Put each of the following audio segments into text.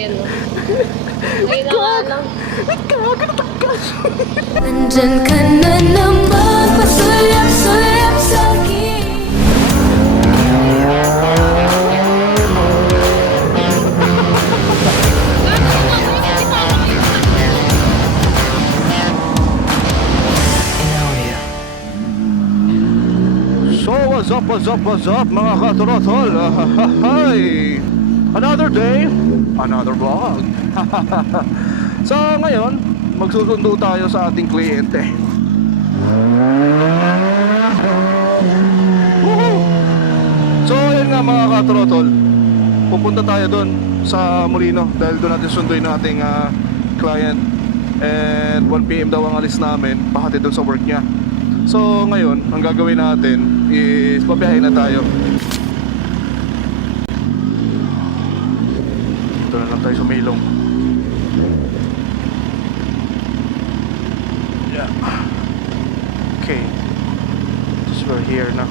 Ngayon na nga lang. Nandyan ka na naman, pasulap-sulap sa'kin. So what's up mga katurotol? Hi! Another day, another vlog. So ngayon, magsusundo tayo sa ating kliyente. Woohoo! So yun nga mga katurotol, pupunta tayo doon sa Molino dahil doon natin sunduin ang ating client. And 1 PM daw ang alis namin, pahatid doon sa work niya. So ngayon, ang gagawin natin is pabiyahin na tayo. Ito na lang tayo sumilong. Yeah. Okay. So we're here na.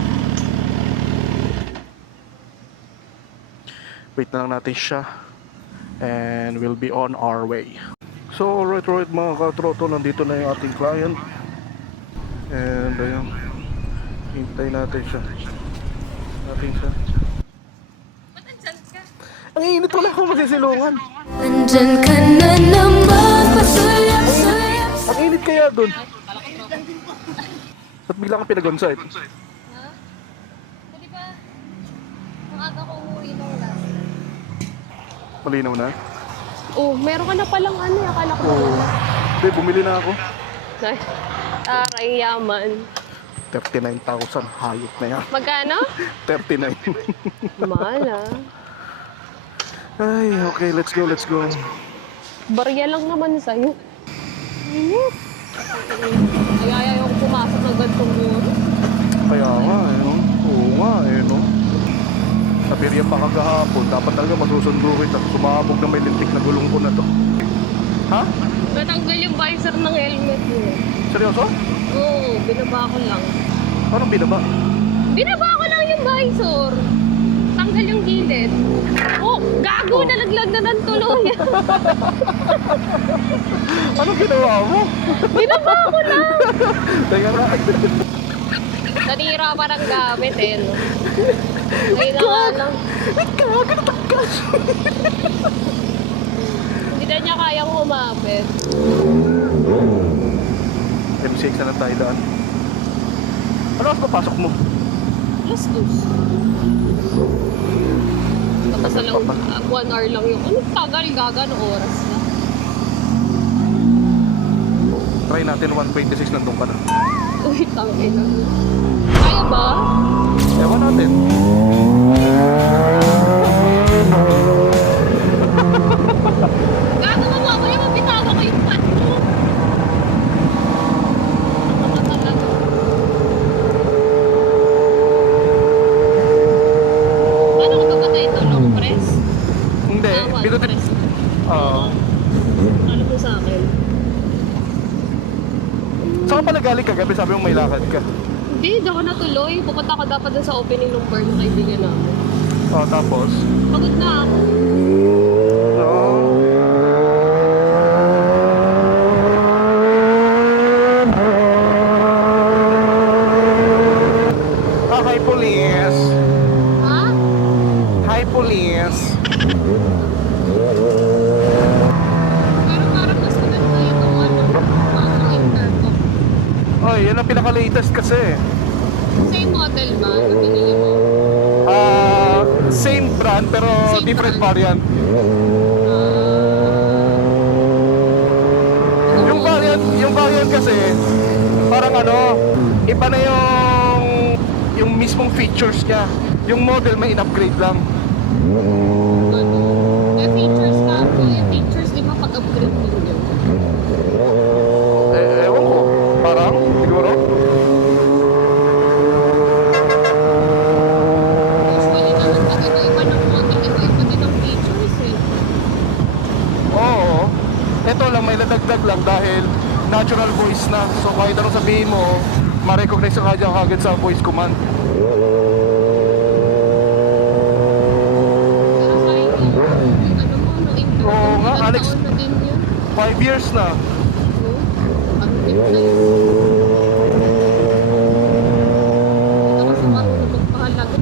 Wait na lang natin siya. And we'll be on our way. So right mga katroto, nandito na yung ating client. And ayun, hintay natin siya. Ba't andyan ka? Ang init, wala akong masisilungan. Nandyan ka na naman, pasulap-sulap. Ang init kaya dun. Ba't bigla kang pinag-onsite? Ha? Hindi ba? Ang aga ko umuwi nung last. Malinaw na? Oh, meron ka na palang ano, akala ko Oo. Hindi, bumili na ako. Aray, yaman. 39,000, hayop na yan. Magkano? 39. Mahal ah. Ay, okay, let's go. Barya lang naman sa'yo. Init. Ay, ayaw ko pumasok ng gantong muro. Kaya nga, no? Oo nga, no? Napirya pa kagahapon, dapat talaga masusundo kita. Sumabog na may lintik na gulong ko na to. Ha? Natanggal yung visor ng helmet mo. Seryoso? Oo, binaba ko lang. Anong binaba? Binaba ko lang yung visor. Tanggal yung gilid. Oh, gago! Nalaglag na ng tuloy. Anong ginawa mo? Binaba ko lang. Teka na. Natira pa ng gamit eh. No? Ngayon na nga lang. Hindi na niya kayang humapit. M6 na lang tayo daan. Ano oras papasok mo? Alas 2. Tapos na lang, 1 hour lang yung, ano tagal gaga ng oras na. Try natin 126 nandun ka na. Uy, tangin na. Kaya ba? Ewan natin. Gago mo ako yung mabitawa ko yung pan mo. Ano ko ba tayo ito? Long press? Hindi, One binutin. press. Oo. Ano po sa akin? Saan ka pala galing kagabi? Sabi mo may lakad ka. Hindi, di ako natuloy. Pupunta ako dapat dun sa opening ng bar ng kaibigan namin. Oh, tapos? Pagod na ako. Hi, police. Ha? Hi, police. Pero parang mas maganda yung ano, intercom. Oy, yan ang pinaka-latest kasi. Same model ba? Ito binili mo? Same brand pero Same different brand. variant. Yung variant kasi parang ano, iba na yung mismong features niya. Yung model may in-upgrade lang. Ano? Yung features ka, yung features di ba pag-upgrade din yun? Ewan ko, parang siguro. Usually naman pag iba-iba ng model, iba-iba din ang features eh. Oo. Ito lang may nadagdag lang dahil natural voice na. So kahit anong sabihin mo, ma-recognize ka kagad sa voice command. Pero sa yung ano mo, no, intercom Alex, taon na din yun. 5 years na. No? Ang tip na yun. Ito kasi marunong magpahalaga.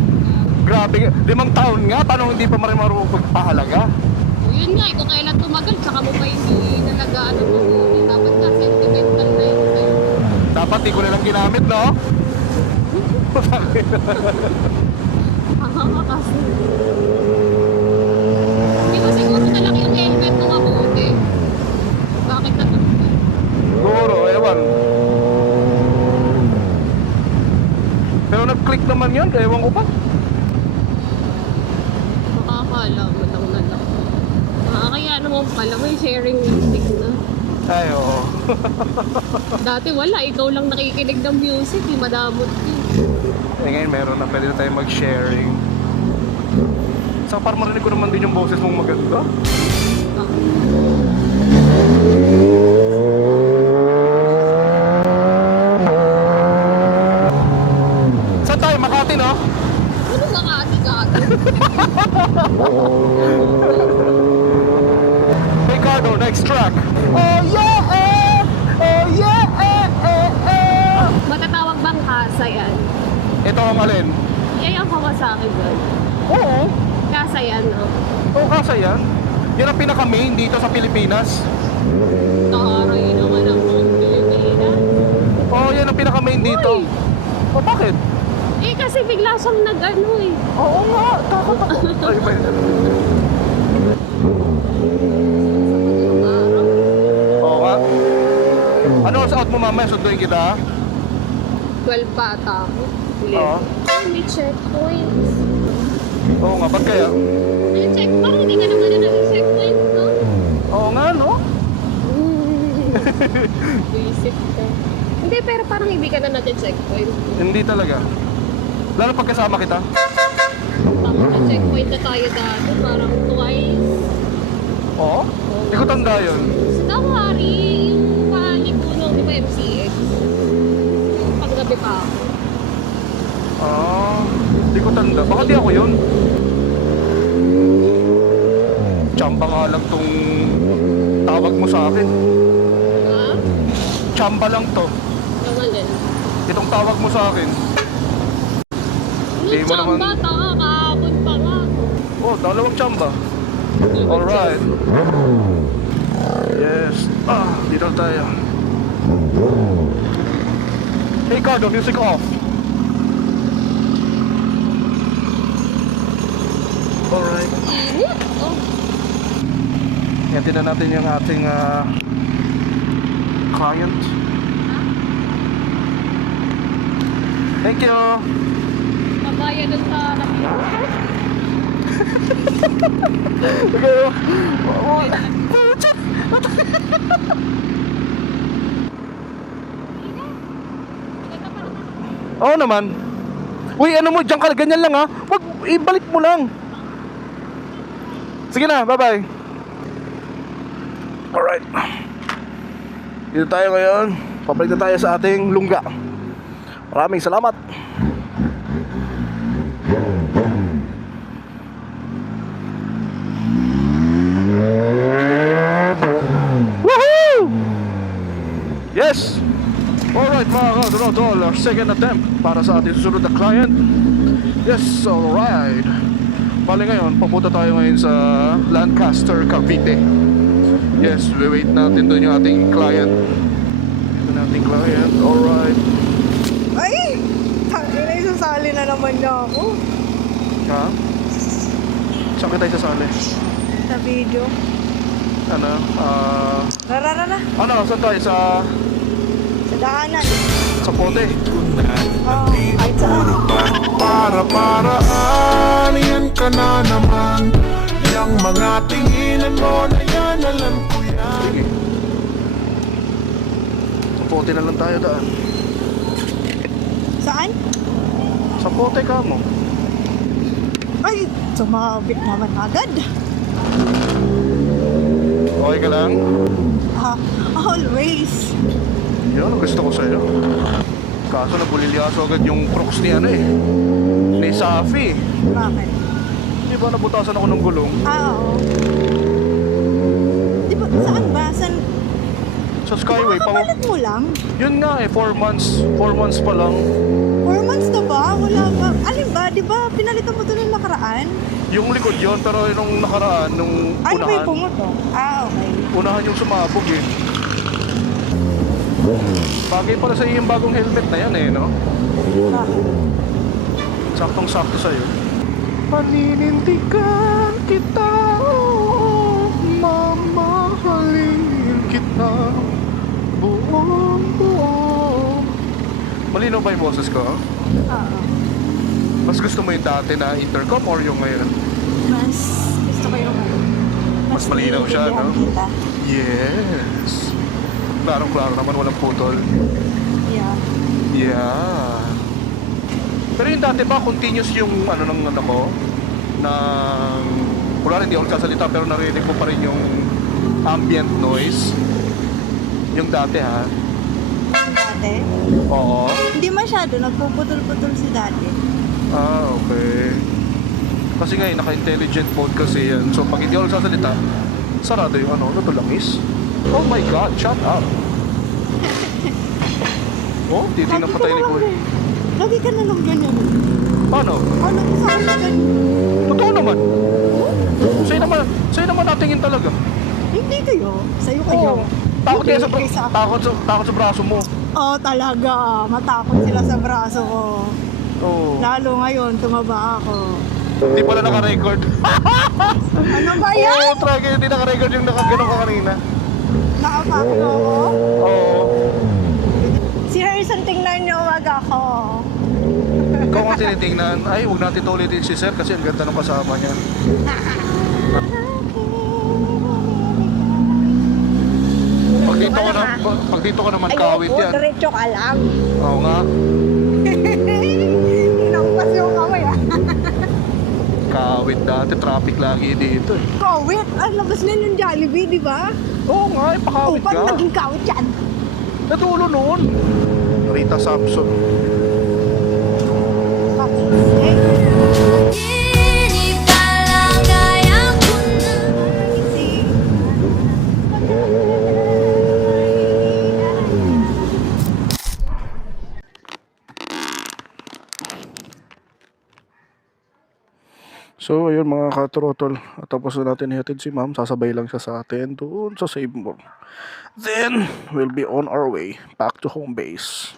Grabe, 5 taon nga, paano hindi pa marunong magpahalaga? O yun nga, kung kailan tumagal, tsaka mo pa hindi nalagaan ang mabuti. Dapat ka sentimental na yun sa'yo. Dapat di ko nilang ginamit, no? Ang kasi. Hindi mo siguro na lang yung helmet mo mabuti. Bakit natanggal? Siguro, ewan. Pero nag-click naman yun, ewan ko pa. Makakala mo lang na lang. Kaya naman pala, may sharing music na. Ay, oo. Dati wala, ikaw lang nakikinig ng music, madamot yun. Eh ngayon meron na, pwede na tayo mag-sharing. Sa parang marinig ko naman din yung boses mong maganda. Ah. Saan tayo? Makati, no? Ano ba kaati-kaati? Hey Cardo, next track. Oh yeah! Oh yeah! Matatawag bang kasa yan? Ito ang alin? Yan yung Kawasaki ba? Oo. Kasa yan, no? Oo, kasi yan. Yan ang pinaka-main dito sa Pilipinas. Taray naman ang mga Pilipinas. Oo, yan ang pinaka-main dito. Uy! O bakit? Eh kasi bigla siyang nag-ano eh. Oo nga, takot ako. Ay, ba yun? Oo nga. Ano ang suot mo mamaya? Sunduin kita? 12 bata ako. Oo. Ay, may checkpoints. Oo nga, ba't kaya? May check. Parang hindi ka naman na nag-checkpoint, no? Oo nga, no? Visit ka. Hindi, pero parang hindi ka na nag-checkpoint. Hindi talaga. Lalo pag kasama kita. Parang na-checkpoint na tayo dati. Parang twice. Oo? Hindi ko tanda yun. Sa Tawari, yung paligunong, di ba MCX? Yung paggabi pa ako. Hindi ko tanda. Baka di ako yun. Tsamba nga lang tong tawag mo sa akin. Ha? Tsamba lang to. Yung alin? Itong tawag mo sa akin. Hindi Yung mo naman- tsamba, tanga, kahapon pa nga. Oh, dalawang tsamba. Alright. Yes. Dito tayo. Hey Cardo, music off. Alright. Init! Oh, Yatin na natin yung ating client. Thank you. pabaya dun sa Okay. Oo naman. Uy, ano mo, diyan ka, ganyan lang ha. Wag, ibalik mo lang. Sige na, bye-bye. Alright. Dito tayo ngayon. Pabalik na tayo sa ating lungga. Maraming salamat. Woohoo! Yes! Alright mga ka-Totol, our second attempt para sa ating susunod na client. Yes, alright. Bali ngayon, papunta tayo ngayon sa Lancaster, Cavite. Yes, wait natin doon yung ating client. Ito na ating client, alright. Ay! Tangina, isasali na naman niya ako. Ha? Saan kita isasali? Sa video. Ano? Rarara. Ano? Saan tayo? Sa daanan. Sa pote? Oh, ay saan? Para-paraan, yan ka na naman. Yang mga tinginan mo na yan, alam ko yan. Sige. Sa pote na lang tayo daan. Saan? Sa pote ka mo. Ay, sumabit naman agad. Okay ka lang? Always. Yun, ang gusto ko sa'yo. Kaso nabulilyaso agad yung crocs ni ano eh. Ni Safi. Bakit? Di ba nabutasan ako ng gulong? Oo. Sa Skyway. Kakapalit mo lang. Yun nga eh, 4 months. 4 months pa lang. 4 months na ba? Wala ba? Alin ba? Di ba pinalitan mo ito nung nakaraan? Yung likod yon pero nung nakaraan, nung Ano ba yung unahan. pumoto? Ah, okay. Unahan yung sumabog eh. Bagay pala sa iyo yung bagong helmet na yan eh, no? Ah. Saktong-sakto sa'yo. Paninindigan kita, oh, mamahalin kita, buong buo. Malinaw ba yung boses ko? Oo. Mas gusto mo yung dati na intercom or yung ngayon? Mas gusto ko yung Mas malinaw siya, no? kita. Yes. Klarong-klaro naman, walang putol. Yeah. Yeah. Pero yung dati ba, continuous yung ano ng ano ko? Ng... Wala rin, hindi ako nagsasalita pero narinig ko pa rin yung ambient noise. Yung dati ha? Dati? Oo. Hindi masyado. Nagpuputol-putol si dati. Ah, okay. Kasi ngayon, naka-intelligent mode kasi yan. So pag hindi ako nagsasalita, sarado yung ano, natulangis. Oh my God, shut up. Oh, titignan pa tayo ni Kuya. Lagi ka na lang ganyan. Paano? Ano ko sa akin ganyan? Totoo naman. Sa'yo naman natingin talaga. Hindi kayo. Sa'yo kayo. Oo. Takot kaya sa, Kayo akin. takot sa braso mo. Oo, talaga. Matakot sila sa braso ko. Oo. Lalo ngayon, tumaba ako. Hindi pala naka-record. Ano ba yan? Oo, tragedy. Hindi naka-record yung nakaganon ka kanina. Nakapako ako? Oo. Si Harrison, tingnan niyo, wag ako. Ikaw ang tinitingnan. Ay, huwag natin ito ulitin si Sir kasi ang ganda ng kasama niya. Pag dito ko naman kawit yan. Diretso ka lang. Oo nga. Hinampas yung kamay ah. Kawit dati. Traffic lagi dito eh. Kawit! Ang labas na yung Jollibee, di ba? Oo nga, eh, pakawit Paano ka. naging kawit yan? Natulo noon. Rita Samson. Di pala kaya ko na. So, ayun mga katrotol. At tapos na natin ihatid si ma'am. Sasabay lang siya sa atin doon sa Save More. Then, we'll be on our way back to home base.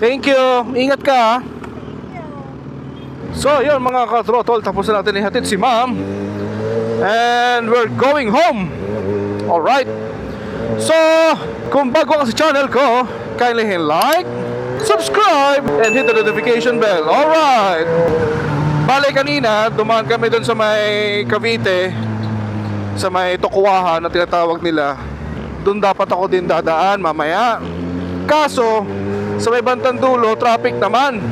Thank you! Ingat ka ha! So, ayun mga katrotol. Tapos na natin ihatid si ma'am. And we're going home! Alright! So, kung bago ka sa channel ko, kindly hit like, subscribe, and hit the notification bell. Alright! Bale kanina, dumaan kami dun sa may Cavite, sa may Tokuwahan na tinatawag nila. Dun dapat ako din dadaan mamaya. Kaso, sa may bandang dulo, traffic naman.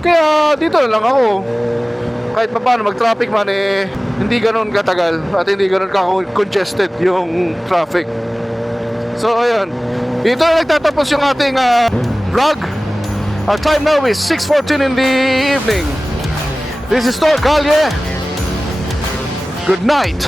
Kaya dito na lang ako. Kahit pa paano mag-traffic man eh, hindi ganun katagal at hindi ganun ka-congested yung traffic. So ayun, dito na nagtatapos yung ating vlog. Our time now is 6:14 in the evening. This is Tor Calye. Good night.